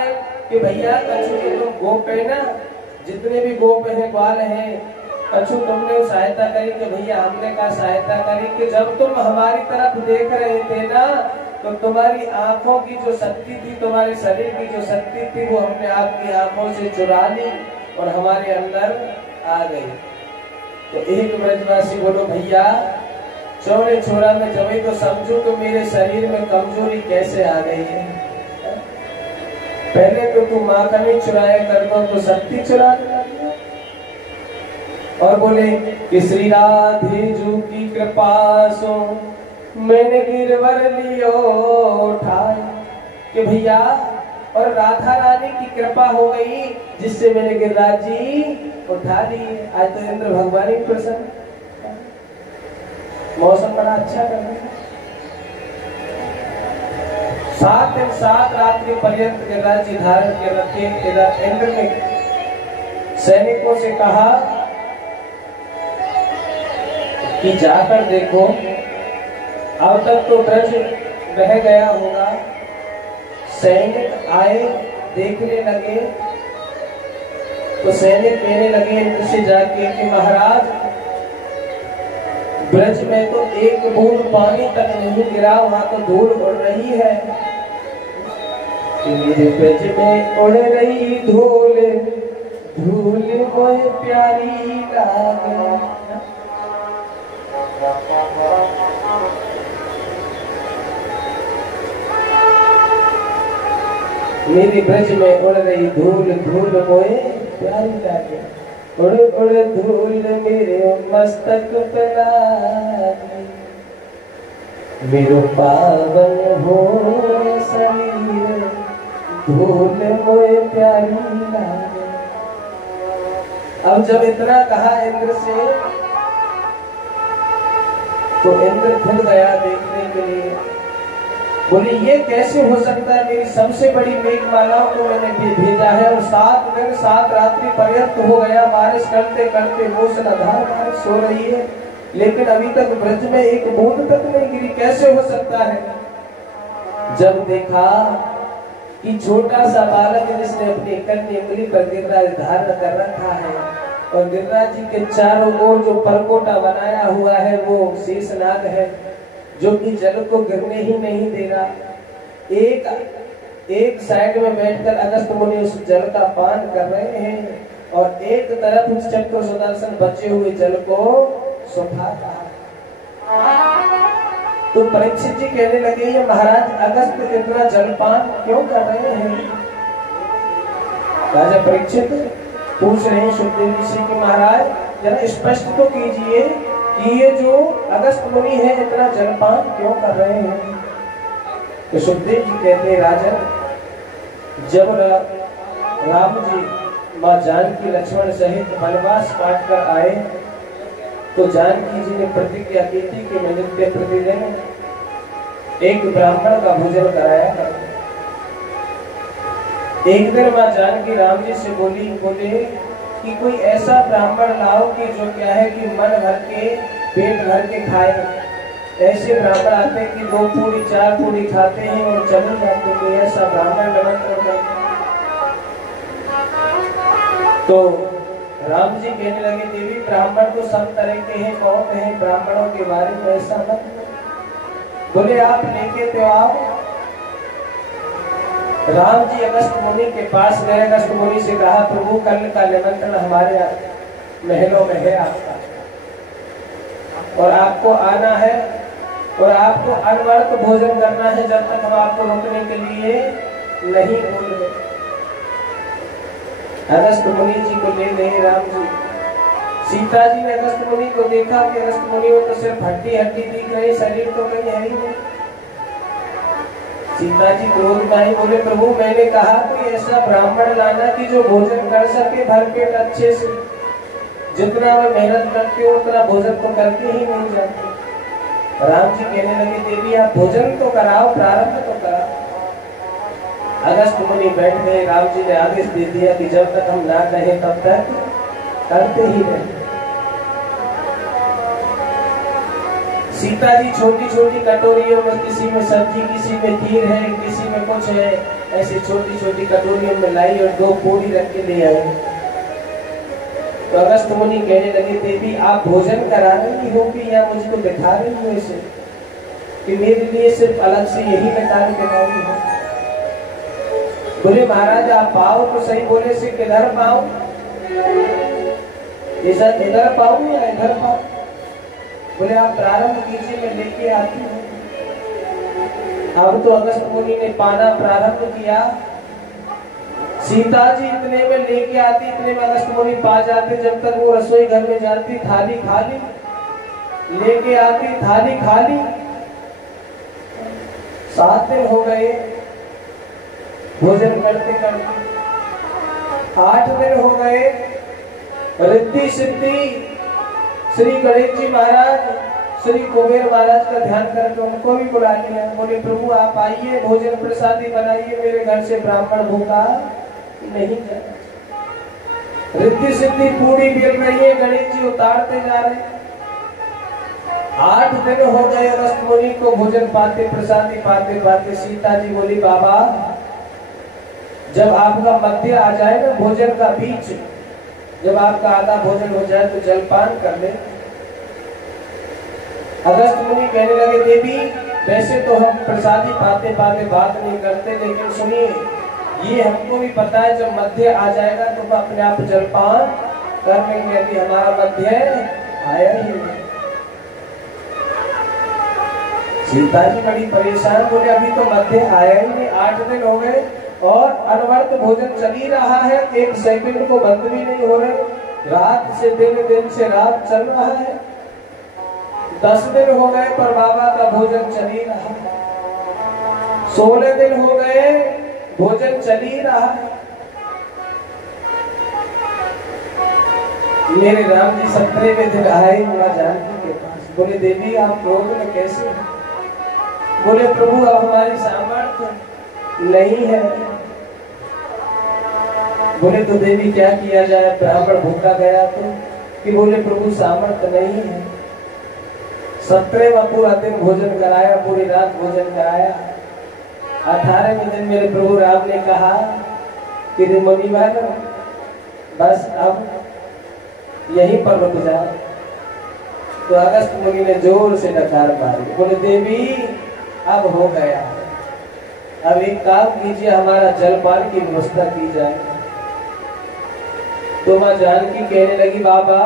कि भैया कछु के तुम गोप है ना, जितने भी गोप हैं ग्वाल हैं, कछु तुमने सहायता करी कि भैया हमने कहा सहायता करी कि जब तुम हमारी तरफ देख रहे थे ना, तो तुम्हारी आंखों की जो शक्ति थी, तुम्हारे शरीर की जो शक्ति थी, वो हमने आपकी आंखों से चुरा ली और हमारे अंदर आ गई। तो एक ब्रजवासी बोलो भैया चौरे छोरा में जमे तो समझो तो मेरे शरीर में कमजोरी कैसे आ गई है। पहले तो तू माखन ही चुराया कर दो तो शक्ति चुरा दिया। और बोले कि श्री राधे जू की कृपा सो मैंने गिरवर लियो उठाए। कि भैया और राधा रानी की कृपा हो गई जिससे मैंने गिरिराज जी उठा ली। आज तो इंद्र भगवान ही प्रसन्न, मौसम बड़ा अच्छा कर रहा है। 7 दिन 7 रात्रि पर्यंत गिरिराज जी धारण के रखे। इधर इंद्र ने सैनिकों से कहा कि जाकर देखो, अब तक तो ब्रज बह गया होगा। सैनिक आए, देखने लगे तो सैनिक कहने लगे इंद्र से जाके कि महाराज ब्रज में तो एक बूंद पानी तक नहीं गिरा, वहां तो धूल उड़ रही है। मेरे ब्रज में उड़ रही धूल, धूल मोहे प्यारी लागे। मेरी ब्रज में उड़ रही धूल, धूल मोहे प्यारी लागे। उड़ उड़ धूल मेरे मस्तक पे लागे, मेरो पावन हो शरीर, धूल मोहे प्यारी लागे। अब जब इतना कहा इंद्र से तो इंद्र खुद गया देखने के लिए। बोले ये कैसे हो सकता है, मेरी सबसे बड़ी मेघमालाओं को मैंने भेजा है और 7 दिन 7 रात्रि पर्यंत हो गया, बारिश करते करते मूसलाधार बारिश हो रही है, लेकिन अभी तक ब्रज में एक बूंद तक नहीं गिरी, कैसे हो सकता है। जब देखा कि छोटा सा बालक जिसने अपनी कन्या उंगली पर गिरिराज धारण कर रखा है और गिरिराज जी के चारों ओर जो परकोटा बनाया हुआ है वो शेषनाग है, जो कि जल को गिरने ही नहीं दे रहा। एक साइड में बैठकर अगस्त मुनि उस जल का पान कर रहे हैं और एक तरफ उस चक्र सुदर्शन बचे हुए जल को सुखा रहा। तो परीक्षित जी कहने लगे ये महाराज अगस्त इतना जलपान क्यों कर रहे हैं। राजा परीक्षित पूछ रहे हैं सुखदेव जी से कि महाराज जरा स्पष्ट तो कीजिए कि ये जो अगस्त मुनि है इतना जलपान क्यों कर रहे हैं। तो सुखदेव जी कहते हैं राजन, जब राम जी माँ जानकी लक्ष्मण सहित वनवास काट कर आए तो जानकी जी ने प्रतिज्ञा की थी कि मैं नित्य प्रतिदिन एक ब्राह्मण का भोजन कराया करूं। एक दिन माँ जानकी राम जी से बोले कि कोई ऐसा ब्राह्मण लाओ कि जो क्या है कि मन भर के पेट भर के खाए। ऐसे ब्राह्मण आते हैं कि 2 पूरी 4 पूरी खाते हैं और चले जाते हैं, ऐसा ब्राह्मण निमंत्रण करते। तो राम जी कहने लगे देवी ब्राह्मण तो सब तरह के हैं, कौन है ब्राह्मणों के बारे में ऐसा मत बोले, आप लेके तो आओ। राम जी अगस्त मुनि के पास गए, अगस्त मुनि से कहा प्रभु कल का निमंत्रण हमारे महलों में है आपका और आपको आना है और आपको अनवरत भोजन करना है जब तक हम आपको रोकने के लिए नहीं बोल रहे। अगस्त मुनि जी को ले गए राम जी। सीता जी ने अगस्त मुनि को देखा कि अगस्त मुनि में तो सिर्फ हड्डी हड्डी दिख रही, शरीर तो कहीं है ही नहीं। सीता जी क्रोध में आई, बोले प्रभु मैंने कहा कोई ऐसा ब्राह्मण लाना कि जो भोजन कर सके भरपेट अच्छे से। जितना मैं मेहनत करती हूँ उतना भोजन तो करके ही नहीं जाती। राम जी कहने लगे देवी आप भोजन तो कराओ, प्रारंभ तो कराओ। अगस्त मुनि बैठ गए। राम जी ने आदेश दे दिया कि जब तक हम ना कहें तब तक करते ही रहे। सीता जी छोटी छोटी कटोरियों में, किसी में सब्जी, किसी में खीर है, किसी में कुछ है, ऐसी छोटी छोटी कटोरियों में लाई और 2 पूरी रख के ले आई। तो अगस्त मुनि कहने लगे, देवी आप भोजन करा रही हो कि या मुझको दिखा रही हो इसे, कि मेरे लिए सिर्फ अलग से यही निकाल के लाई हो? बोले महाराज आप पाओ तो सही। बोले से किधर पाओ? इधर पाओ या इधर पाओ? बोले आप प्रारंभ कीजिए, मैं लेके आती हूँ। अब तो अगस्त मुनि ने पाना प्रारंभ किया। सीता जी इतने में लेके आती, इतने में अगस्त मुनि पा जाते। जब तक वो रसोई घर में जाती, थाली खाली लेके आती, थाली खाली। 7 दिन हो गए भोजन करते करते, 8 दिन हो गए। रिद्धि सिद्धि श्री गणेश जी महाराज, श्री कुबेर महाराज का ध्यान करके उनको भी बुला लिया। बोले प्रभु आप आइए, भोजन प्रसादी बनाइए, मेरे घर से ब्राह्मण भूखा नहीं जाए। रिद्धि सिद्धि पूरी बिल रही है, गणेश जी उतारते जा रहे। 8 दिन हो गए अगस्त मुनि को भोजन पाते, प्रसादी पाते पाते। सीता जी बोली बाबा जब आपका मध्य आ जाए ना, भोजन का बीच, जब आपका आधा भोजन हो जाए तो जलपान कर ले। अगस्त मुनि कहने लगे, देवी वैसे तो हम प्रसादी पाते पाते बात नहीं करते, लेकिन सुनिए ये हमको भी पता है जब मध्य आ जाएगा तो हम अपने आप जलपान कर लेंगे। अभी हमारा मध्य आया ही नहीं। सीता जी बड़ी परेशान, बोले अभी तो मध्य आया ही नहीं, 8 दिन हो गए और अनवर्त भोजन चल ही रहा है, 1 सेकंड को बंद भी नहीं हो रहे। रात से दिन, दिन से रात चल रहा है। 10 दिन हो गए पर बाबा का भोजन चल ही रहा है। 16 दिन हो गए भोजन चल ही रहा है। मेरे राम जी 17वें दिन आए मां जानकी के पास। बोले देवी आप क्रोध में कैसे? बोले प्रभु अब हमारी सामर्थ्य नहीं है। बोले तो देवी क्या किया जाए, ब्राह्मण भूखा गया तो? कि बोले प्रभु सामर्थ्य नहीं है। 17वां पूरा दिन भोजन कराया, पूरी रात भोजन कराया। 18वें दिन मेरे प्रभु राम ने कहा कि मुनिवर बस अब यहीं पर रुक जाओ। तो अगस्त मुनि ने जोर से डकार मारी। बोले देवी अब हो गया, अब एक काम कीजिए, हमारा जलपान की व्यवस्था की जाए। तो मां जानकी कहने लगी बाबा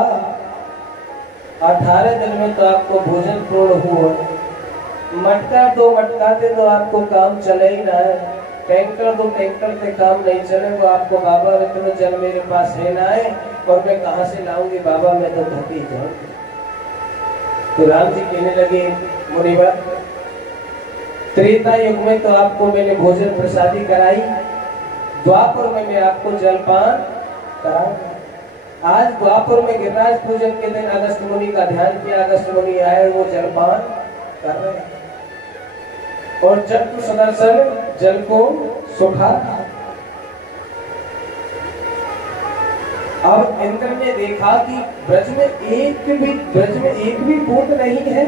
18 दिन में तो आपको भोजन पूर्ण हुआ, मटका 2 मटका दे तो आपको काम चले ही ना है, टैंकर 2 टैंकर से काम नहीं चले। तो आपको बाबा इतना जल मेरे पास है ना है और मैं कहां से लाऊंगी बाबा, मैं तो थक ही जाऊंगी। तो राम जी कहने लगे मुनिवर त्रेता युग में तो आपको मैंने भोजन प्रसादी कराई, द्वापर में मैं आपको जलपान कराऊंगा। आज द्वापर में गिरिराज पूजन के दिन अगस्त मुनि का ध्यान किया, अगस्त मुनि आए, वो जलपान कर रहे हैं और जब सुदर्शन जल को सुखा। अब इंद्र ने देखा कि ब्रज में एक भी बूंद नहीं है।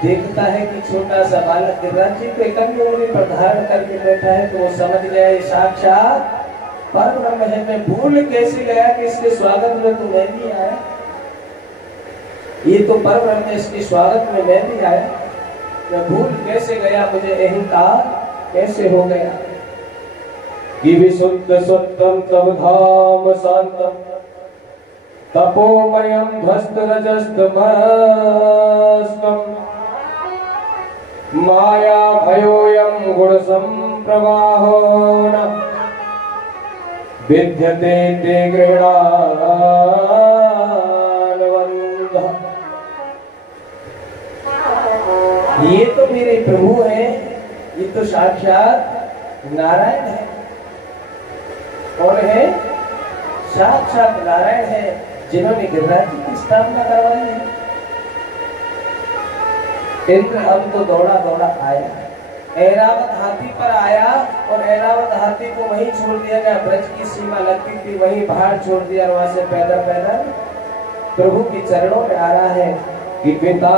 देखता है कि छोटा सा बालक गिरिराज जी को एक उंगली पर धारण करके बैठा है, तो वो समझ गया ये साक्षात परब्रह्म है। मैं भूल कैसे गया कि इसके स्वागत में तो मैं भी आया, ये तो परब्रह्म है, इसके स्वागत में मैं भी आया। मैं भूल कैसे गया, मुझे अहंकार कैसे हो गया। कि विशुद्ध सत्तम तव धाम शांतम तपोमयम ध्वस्त रजस्तमस्तम माया भयोयम गुण संप्रवाहो न विद्यते ते गृह्णानवन्धः। ये तो मेरे प्रभु हैं, ये तो साक्षात नारायण है। कौन है? साक्षात नारायण है, जिन्होंने गिरिराज जी की स्थापना करवाई है। इंद्र अब तो दौड़ा दौड़ा आया। ऐरावत हाथी पर आया और ऐरावत हाथी को वहीं छोड़ दिया गया। ब्रज की सीमा लगती थी, वहीं बाहर छोड़ दिया और वहां से पैदल पैदल प्रभु के चरणों में आ रहा है कि पिता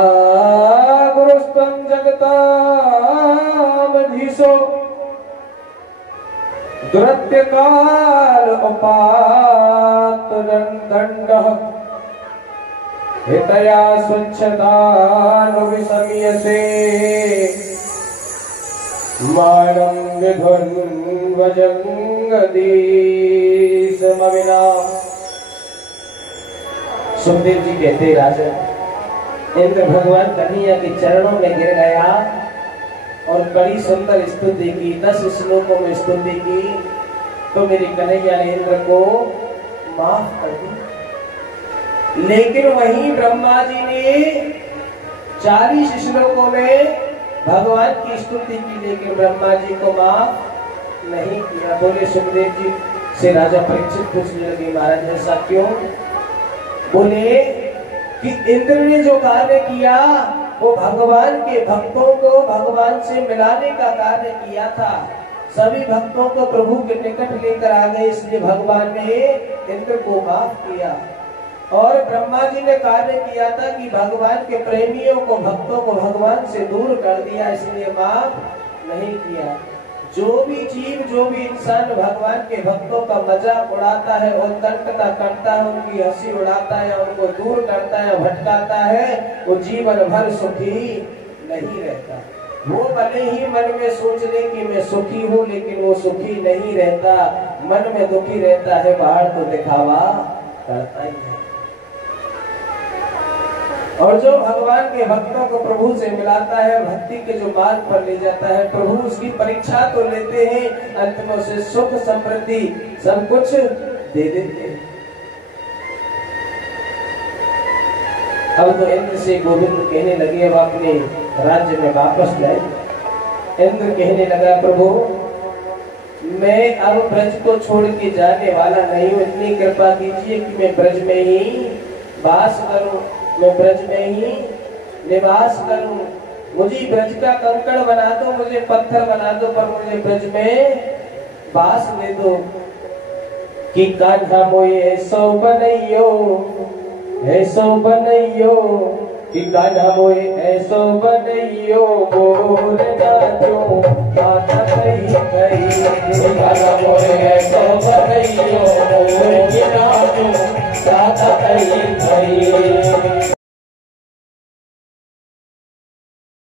गुरुस्तम जगतामधीशो दुरत्य काल उपात दंडः हितया स्वच्छदान विसमीयसे मानं विधुन्वजंगदीशमविना। सुखदेव जी कहते राजा, इंद्र भगवान कन्हैया के चरणों में गिर गया और बड़ी सुंदर स्तुति की, 10 श्लोकों में स्तुति की। तो मेरी कन्हैया ने इंद्र को माफ कर दी। लेकिन वहीं ब्रह्मा जी ने 40 श्लोकों में भगवान की स्तुति की, लेकिन ब्रह्मा जी को माफ नहीं किया। बोले सुखदेव जी से राजा परीक्षित पूछने लगे, महाराज ऐसा क्यों? बोले कि इंद्र ने जो कार्य किया वो भगवान के भक्तों को भगवान से मिलाने का कार्य किया था। सभी भक्तों को प्रभु के निकट लेकर आ गए, इसलिए भगवान ने इंद्र को माफ किया। और ब्रह्मा जी ने कार्य किया था कि भगवान के प्रेमियों को भक्तों को भगवान से दूर कर दिया, इसलिए माफ नहीं किया। जो भी जीव जो भी इंसान भगवान के भक्तों का मजाक उड़ाता है और तर्कता करता है, उनकी हंसी उड़ाता है, उनको दूर करता है, भटकाता है, वो जीवन भर सुखी नहीं रहता। वो भले ही मन में सोच ले कि मैं सुखी हूँ, लेकिन वो सुखी नहीं रहता, मन में दुखी रहता है, बाहर तो दिखावा करता ही है। और जो भगवान के भक्तों को प्रभु से मिलाता है, भक्ति के जो मार्ग पर ले जाता है, प्रभु उसकी परीक्षा तो लेते हैं, अंत में उसे सुख समृद्धि सब कुछ दे देते हैं। अब तो इंद्र से गोविंद कहने लगे अब अपने राज्य में वापस जाए। इंद्र कहने लगा, प्रभु मैं अब ब्रज को छोड़ के जाने वाला नहीं हूँ, इतनी कृपा कीजिए कि मैं ब्रज में ही वास करूं, मैं ब्रज में ही निवास करूं। मुझे ब्रज का कंकड़ बना दो, मुझे पत्थर बना दो, पर मुझे ब्रज में वास दे दो। कि कान्हा मोए ऐसो बनैयो, ऐसो बनैयो, कि कान्हा मोए ऐसो बनैयो, बोल नाचो आता कहीं कहीं। कान्हा मोए ऐसो बनैयो, बोल नाचो आता कहीं कहीं।